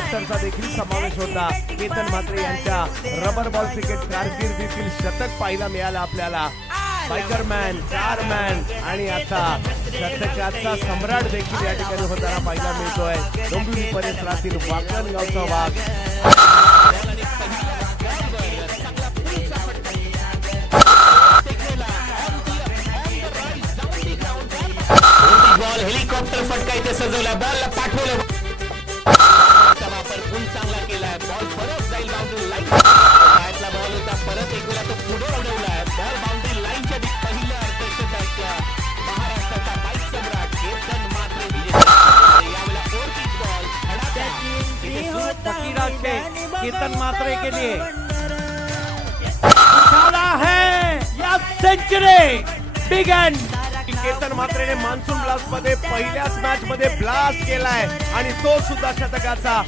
हेलिकॉप्टरचा देखील समावेश होता. केतन म्हात्रे यांच्या रबर बॉल क्रिकेट कारकिर्दीतील शतक पाहायला मिळालं आपल्याला. बायकरमॅन, कारमॅन आणि आता शतकाचा सम्राट देखील या ठिकाणी होताना पाहायला मिळतोय. डोंबिवली परिसरातील वाकण गावचा वाघ. बॉल हेलिकॉप्टर फटका इथे सजवला. बॉलला पाठवलं. वापर फुल चांगला केलाय. बॉल परत जाईल बाउंड्री लाईन. बॅटला बॉल होता. परत एक वेळा तो पुढे उडवलाय. बॉल बाउंड्री लाईनच्या पहिल्या अर्धशतकाच्या महाराष्ट्राचा बाईक सम्राट केतन म्हात्रे विजय. यावेळेला 4 पिच बॉल फकीराचे केतन म्हात्रे के लिए उछाला है या सेंचुरी बिगन. केतन म्हात्रेने मान्सून ब्लास्ट मध्ये पहिल्याच मॅच मध्ये ब्लास्ट केलाय आणि तो सुद्धा शतकाचा.